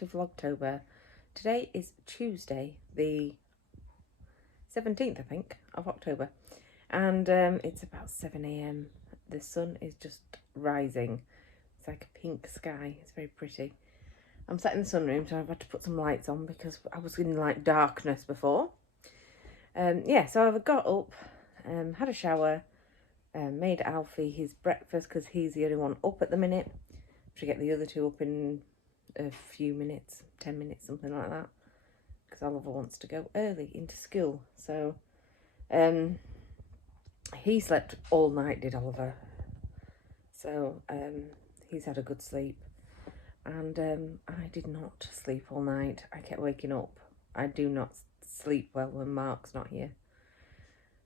to Vlogtober. Today is Tuesday, the 17th, I think, of October. And it's about 7 a.m. The sun is just rising. It's like a pink sky. It's very pretty. I'm sat in the sunroom, so I've had to put some lights on because I was in like darkness before. Yeah, so I've got up, had a shower, made Alfie his breakfast because he's the only one up at the minute. Should get the other two up in a few minutes, 10 minutes, something like that, because Oliver wants to go early into school. So he slept all night, did Oliver. So he's had a good sleep, and I did not sleep all night. I kept waking up. I do not sleep well when Mark's not here.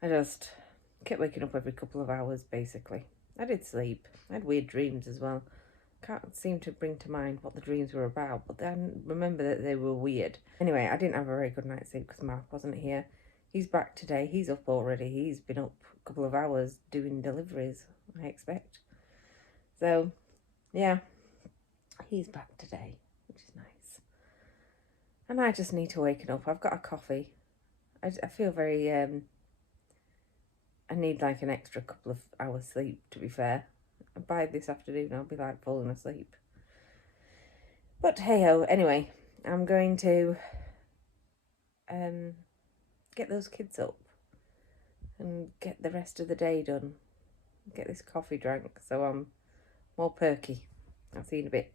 I just kept waking up every couple of hours, basically. I did sleep. I had weird dreams as well. Can't seem to bring to mind what the dreams were about, but then remember that they were weird. Anyway, I didn't have a very good night's sleep because Mark wasn't here. He's back today. He's up already. He's been up a couple of hours doing deliveries, I expect. So, yeah, he's back today, which is nice. And I just need to waken up. I've got a coffee. I feel very, I need like an extra couple of hours sleep, to be fair. By this afternoon, I'll be like falling asleep. But hey-ho, anyway, I'm going to get those kids up and get the rest of the day done. Get this coffee drank so I'm more perky. I'll see you in a bit.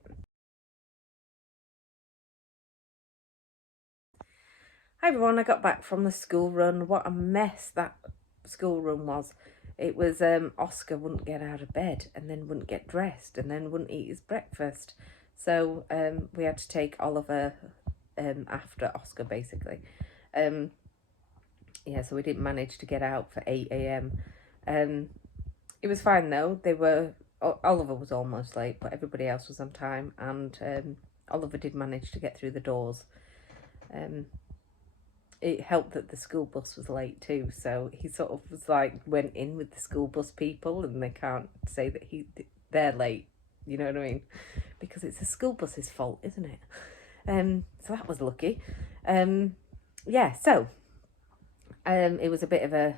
Hi everyone, I got back from the school run. What a mess that school run was. It was Oscar wouldn't get out of bed and then wouldn't get dressed and then wouldn't eat his breakfast. So we had to take Oliver after Oscar, basically. Yeah, so we didn't manage to get out for 8 a.m. It was fine though. Oliver was almost late, but everybody else was on time, and Oliver did manage to get through the doors. It helped that the school bus was late too, so he sort of was like went in with the school bus people, and they can't say that they're late, you know what I mean, because it's the school bus's fault, isn't it? So that was lucky. Yeah, so it was a bit of a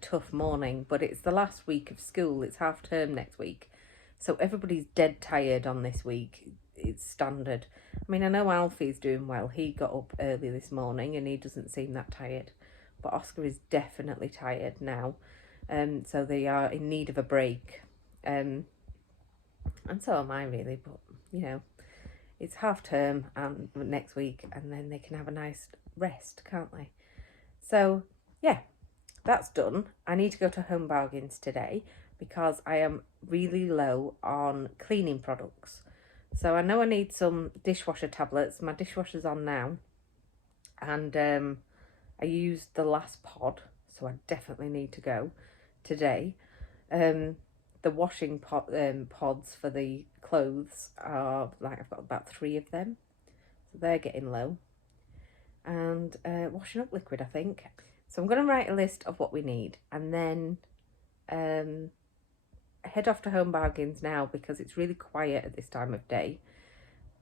tough morning, but it's the last week of school. It's half term next week, so everybody's dead tired on this week. It's standard. I mean, I know Alfie's doing well. He got up early this morning and he doesn't seem that tired, but Oscar is definitely tired now. So they are in need of a break, and so am I really, but you know, it's half term and next week, and then they can have a nice rest, can't they? So yeah, that's done. I need to go to Homebargins today because I am really low on cleaning products. So I know I need some dishwasher tablets. My dishwasher's on now, and I used the last pod, so I definitely need to go today. The washing pods for the clothes are like, I've got about 3 of them, so they're getting low. And washing up liquid, I think. So I'm going to write a list of what we need, and then head off to Homebargins now because it's really quiet at this time of day.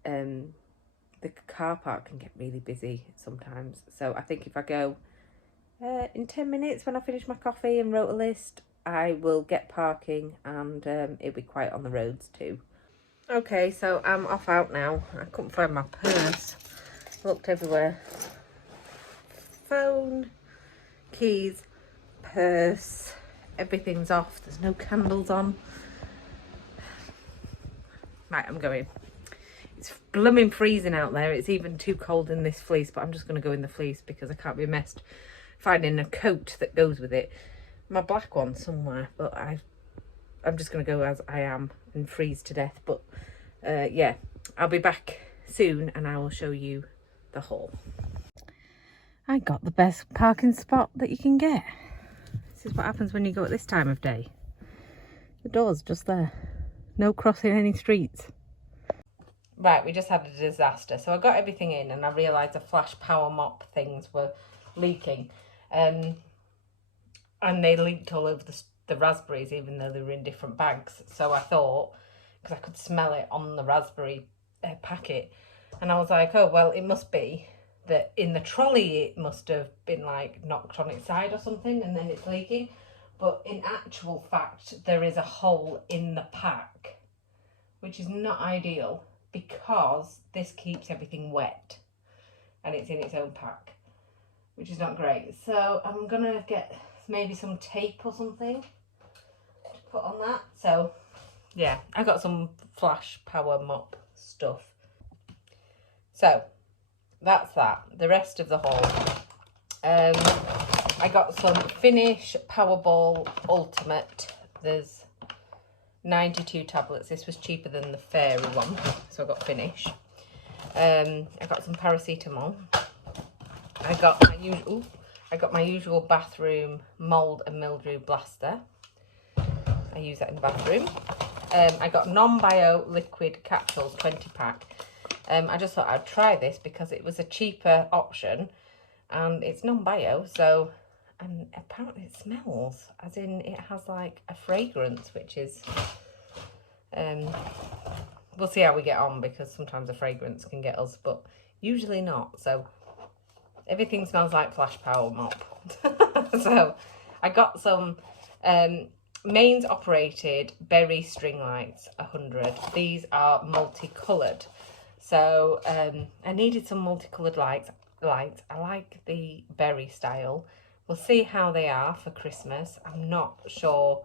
The car park can get really busy sometimes, so I think if I go in 10 minutes when I finish my coffee and wrote a list, I will get parking, and it'll be quiet on the roads too. Okay, so I'm off out now. I couldn't find my purse. Looked everywhere. Phone, keys, purse, everything's off. There's no candles on. Right, I'm going. It's blooming freezing out there. It's even too cold in this fleece, but I'm just going to go in the fleece because I can't be messed finding a coat that goes with it. My black one somewhere, but I'm just going to go as I am and freeze to death. But yeah, I'll be back soon and I will show you the haul. I got the best parking spot that you can get. This is what happens when you go at this time of day. The door's just there. No crossing any streets. Right, we just had a disaster. So I got everything in and I realised the flash power mop things were leaking. And they leaked all over the raspberries, even though they were in different bags. So I thought, because I could smell it on the raspberry packet, And I was like, oh, well, it must be that in the trolley it must have been like knocked on its side or something and then it's leaking. But in actual fact, there is a hole in the pack, which is not ideal because this keeps everything wet and it's in its own pack, which is not great. So I'm gonna get maybe some tape or something to put on that. So yeah, I got some flash power mop stuff. So that's that. The rest of the haul. I got some Finish Powerball Ultimate. There's 92 tablets. This was cheaper than the fairy one, so I got Finish. I got some paracetamol. I got my usual bathroom mold and mildew blaster. I use that in the bathroom. I got non-bio liquid capsules, 20 pack. I just thought I'd try this because it was a cheaper option and it's non-bio, so, and apparently it smells, as in it has like a fragrance, which is, we'll see how we get on because sometimes a fragrance can get us, but usually not. So everything smells like Flash Power Mop. So I got some mains operated berry string lights, 100. These are multicoloured. So I needed some multicoloured lights. I like the berry style. We'll see how they are for Christmas. I'm not sure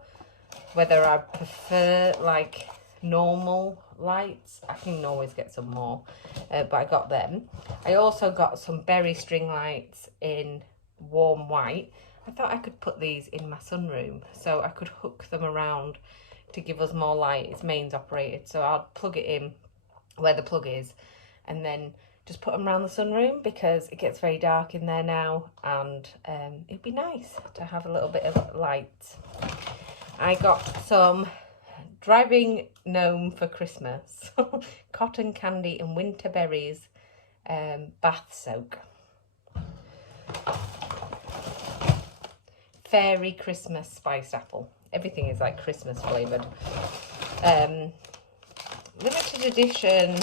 whether I prefer like normal lights. I can always get some more, but I got them. I also got some berry string lights in warm white. I thought I could put these in my sunroom so I could hook them around to give us more light. It's mains operated, so I'll plug it in where the plug is and then just put them around the sunroom because it gets very dark in there now, and it'd be nice to have a little bit of light. I got some Driving Gnome for Christmas, cotton candy and winter berries bath soak. Fairy Christmas spiced apple. Everything is like Christmas flavoured. Limited edition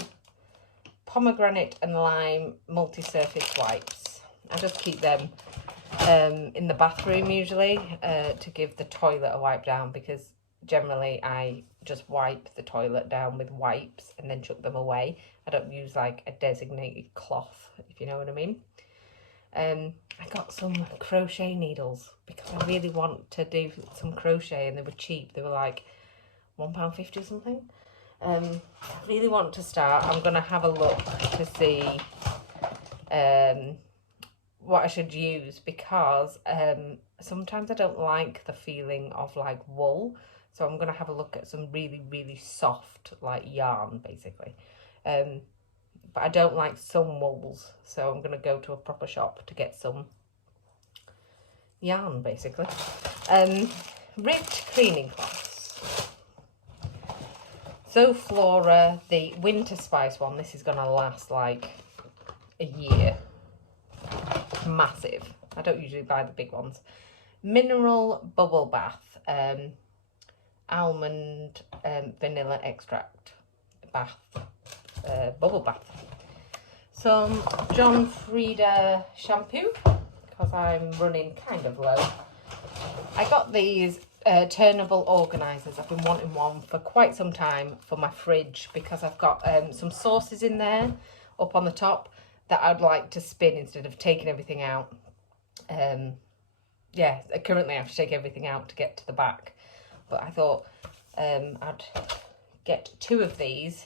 pomegranate and lime multi-surface wipes. I just keep them in the bathroom usually to give the toilet a wipe down, because generally I just wipe the toilet down with wipes and then chuck them away. I don't use like a designated cloth, if you know what I mean. I got some crochet needles because I really want to do some crochet, and they were cheap. They were like £1.50 or something. I really want to start. I'm going to have a look to see what I should use, because sometimes I don't like the feeling of like wool. So I'm going to have a look at some really, really soft like yarn basically. But I don't like some wools, so I'm going to go to a proper shop to get some yarn basically. Ribbed cleaning cloths. Zoflora, the winter spice one. This is going to last like a year. Massive. I don't usually buy the big ones. Mineral bubble bath, almond vanilla extract bath, bubble bath. Some John Frieda shampoo because I'm running kind of low. I got these turnable organisers. I've been wanting one for quite some time for my fridge, because I've got some sauces in there up on the top that I'd like to spin instead of taking everything out. Yeah, currently I have to take everything out to get to the back, but I thought I'd get 2 of these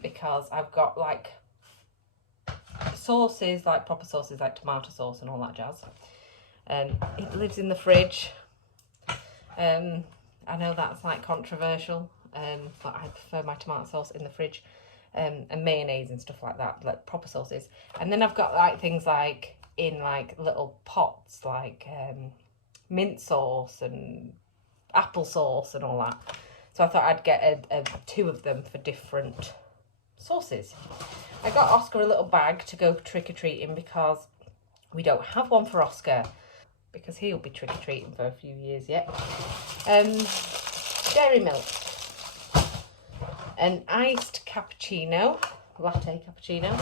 because I've got like sauces, like proper sauces like tomato sauce and all that jazz. It lives in the fridge. I know that's like controversial, but I prefer my tomato sauce in the fridge, and mayonnaise and stuff like that, like proper sauces. And then I've got like things like in like little pots, like mint sauce and apple sauce and all that. So I thought I'd get 2 of them for different sauces. I got Oscar a little bag to go trick-or-treating because we don't have one for Oscar, because he'll be trick-or-treating for a few years yet. Dairy milk, an iced cappuccino, latte cappuccino.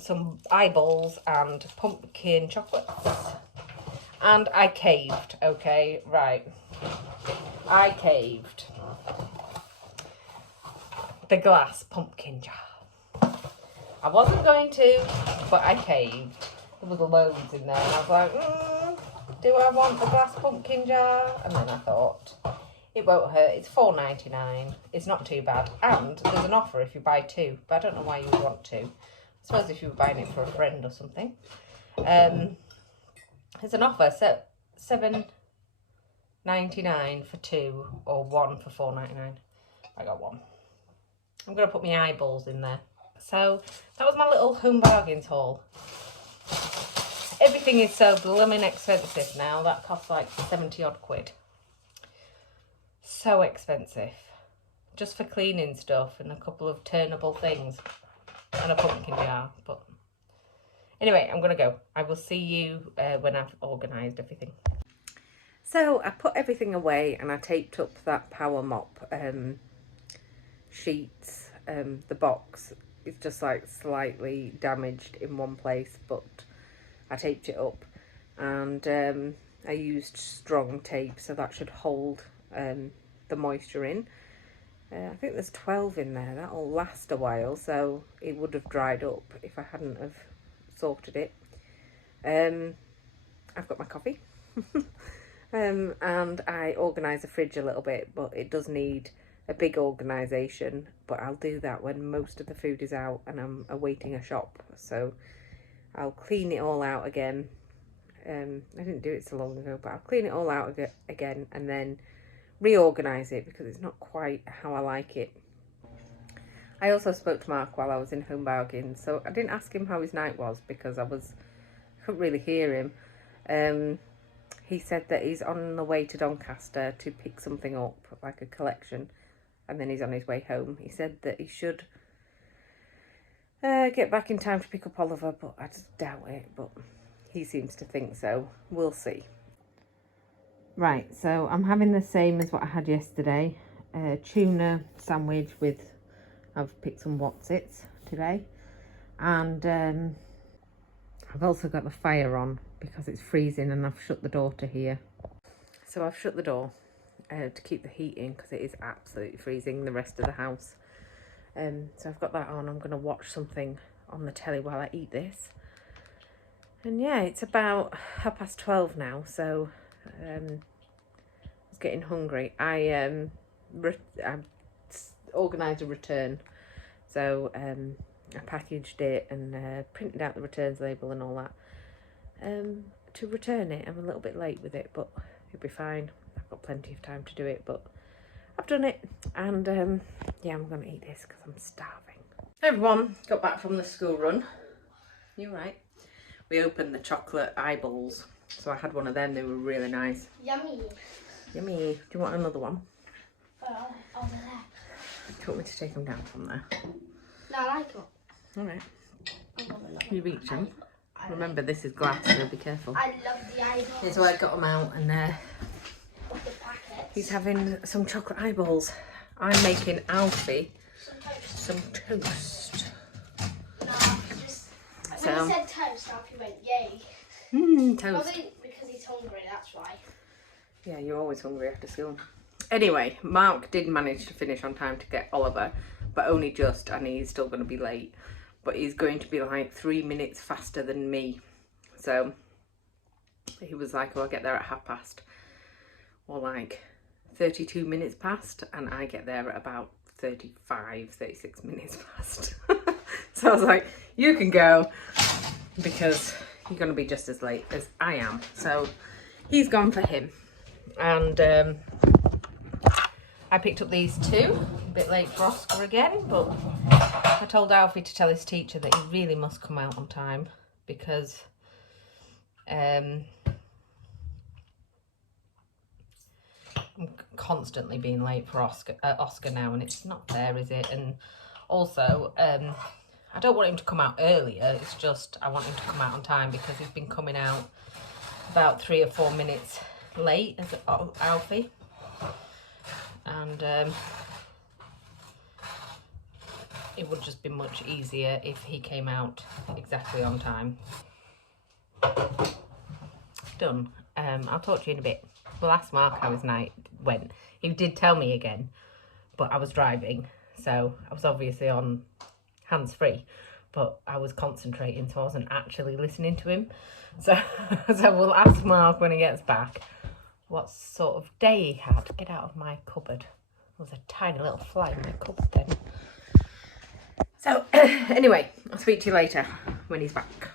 Some eyeballs and pumpkin chocolates. And I caved, okay, right. I caved. The glass pumpkin jar. I wasn't going to, but I caved. There was loads in there, and I was like, do I want a glass pumpkin jar? And then I thought, it won't hurt. It's $4.99. It's not too bad. And there's an offer if you buy two, but I don't know why you would want two. I suppose if you were buying it for a friend or something. There's an offer, so $7.99 for two, or one for $4.99. I got one. I'm going to put my eyeballs in there. So that was my little Homebargins haul. Everything is so blooming expensive now. That costs like 70 odd quid. So expensive. Just for cleaning stuff and a couple of turnable things. And a pumpkin jar. But anyway, I'm going to go. I will see you when I've organised everything. So I put everything away and I taped up that power mop sheets. The box is just like slightly damaged in one place, but I taped it up, and I used strong tape, so that should hold the moisture in. I think there's 12 in there. That'll last a while, so it would have dried up if I hadn't have sorted it. I've got my coffee. And I organise the fridge a little bit, but it does need a big organisation, but I'll do that when most of the food is out and I'm awaiting a shop. So I'll clean it all out again. I didn't do it so long ago, but I'll clean it all out again and then reorganise it because it's not quite how I like it. I also spoke to Mark while I was in Homebargins, so I didn't ask him how his night was because I couldn't really hear him. He said that he's on the way to Doncaster to pick something up, like a collection, and then he's on his way home. He said that he should get back in time to pick up Oliver, but I just doubt it, but he seems to think so. We'll see. Right, so I'm having the same as what I had yesterday. Tuna sandwich with, I've picked some Wotsits today. And I've also got the fire on because it's freezing and I've shut the door to here. So I've shut the door to keep the heat in because it is absolutely freezing in the rest of the house. So I've got that on. I'm going to watch something on the telly while I eat this. And yeah, it's about 12:30 now, so I was getting hungry. I organised a return, so I packaged it and printed out the returns label and all that to return it. I'm a little bit late with it, but it'll be fine. I've got plenty of time to do it, but I've done it, and yeah, I'm going to eat this because I'm starving. Hey everyone, got back from the school run. You're right. We opened the chocolate eyeballs, so I had one of them. They were really nice. Yummy. Yummy. Do you want another one? Over there. Do you want me to take them down from there? No, I like them. All right. You reach them. Remember, this is glass, so be careful. I love the eyeballs. Here's where I got them out, and he's having some chocolate eyeballs. I'm making Alfie some toast. No, just when he said toast, Alfie went yay. Toast. Probably because he's hungry, that's why. Yeah, you're always hungry after school. Anyway, Mark did manage to finish on time to get Oliver, but only just, and he's still going to be late. But he's going to be like 3 minutes faster than me. So he was like, oh, I'll get there at past. Or like 32 minutes past, and I get there at about 36 minutes past. So I was like, you can go, because you're going to be just as late as I am. So he's gone for him. And I picked up these two, a bit late for Oscar again, but I told Alfie to tell his teacher that he really must come out on time because I'm constantly being late for Oscar now, and it's not fair, is it? And also, I don't want him to come out earlier, it's just I want him to come out on time because he's been coming out about 3 or 4 minutes late as Alfie. And it would just be much easier if he came out exactly on time. Done. I'll talk to you in a bit. We'll ask Mark how his night went. He did tell me again, but I was driving, so I was obviously on hands-free, but I was concentrating, so I wasn't actually listening to him. So, so we'll ask Mark when he gets back what sort of day he had. Get out of my cupboard. There was a tiny little fly in my cupboard then. So, anyway, I'll speak to you later when he's back.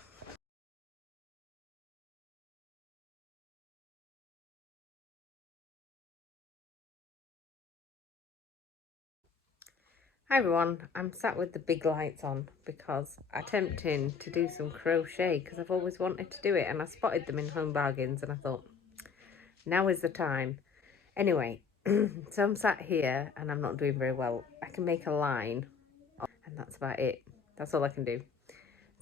Hi everyone, I'm sat with the big lights on because I'm attempting to do some crochet because I've always wanted to do it, and I spotted them in Homebargins and I thought, now is the time. Anyway, so I'm sat here and I'm not doing very well. I can make a line and that's about it. That's all I can do.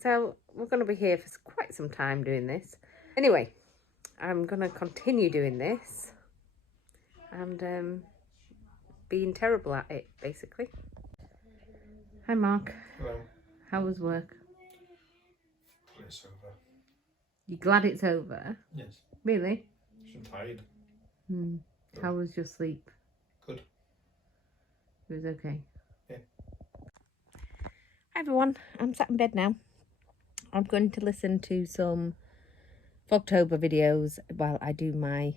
So we're going to be here for quite some time doing this. Anyway, I'm going to continue doing this and being terrible at it, basically. Hi Mark. Hello. How was work? It's over. You glad it's over? Yes. Really? I'm tired. How was your sleep? Good. It was okay. Yeah. Hi everyone, I'm sat in bed now. I'm going to listen to some Vlogtober videos while I do my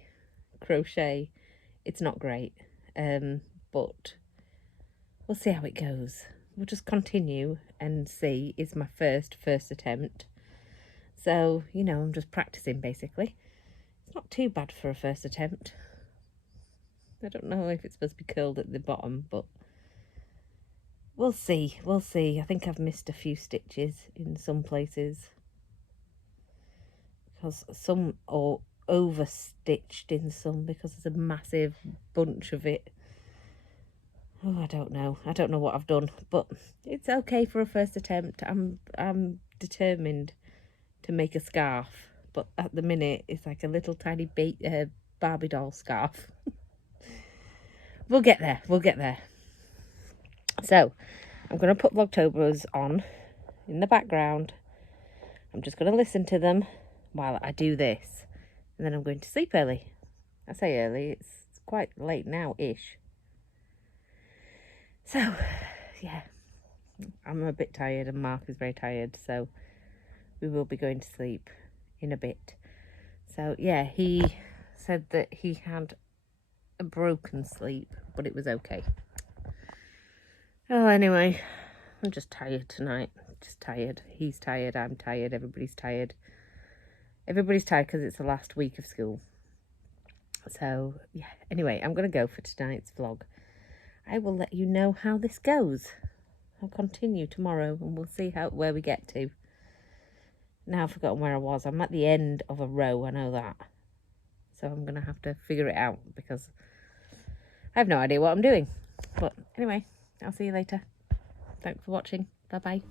crochet. It's not great, but we'll see how it goes. We'll just continue and see. It's my first attempt. So, you know, I'm just practicing basically. It's not too bad for a first attempt. I don't know if it's supposed to be curled at the bottom, but we'll see. We'll see. I think I've missed a few stitches in some places, because some are over stitched in some because there's a massive bunch of it. Oh, I don't know what I've done, but it's okay for a first attempt. I'm determined to make a scarf, but at the minute it's like a little tiny Barbie doll scarf. We'll get there. So I'm going to put Vlogtobers on in the background. I'm just going to listen to them while I do this, and then I'm going to sleep early. I say early, it's quite late now-ish. So, yeah, I'm a bit tired and Mark is very tired, so we will be going to sleep in a bit. So, yeah, he said that he had a broken sleep, but it was okay. Oh, anyway, I'm just tired tonight. Just tired. He's tired, I'm tired, everybody's tired. Everybody's tired because it's the last week of school. So, yeah, anyway, I'm going to go for tonight's vlog. I will let you know how this goes. I'll continue tomorrow and we'll see where we get to. Now I've forgotten where I was. I'm at the end of a row, I know that. So I'm going to have to figure it out because I have no idea what I'm doing. But anyway, I'll see you later. Thanks for watching. Bye-bye.